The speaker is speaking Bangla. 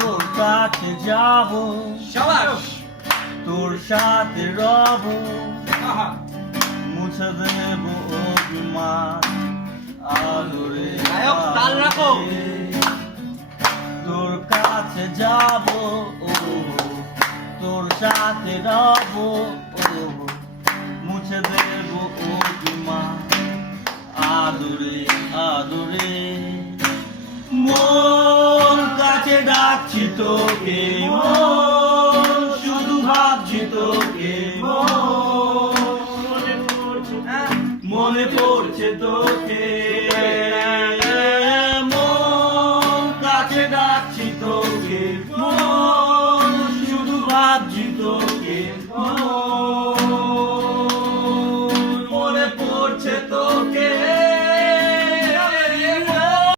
কাছে যাব। তোর সাথে রব। মুছে দেব অভিমান। গায়ক, তাল রাখো। তোর কাছে যাব। ও তোর সাথে রব। ও মুছে দেব অভিমান। আদরে আদরে কাছে ডাকছি তোকে মন, শুধু ভাবছি তোকে মন। পড়ছে তোকে মন, কাছে ডাকছি তোকে মন, শুধু ভাবছি তোকে মনে পড়ছে তোকে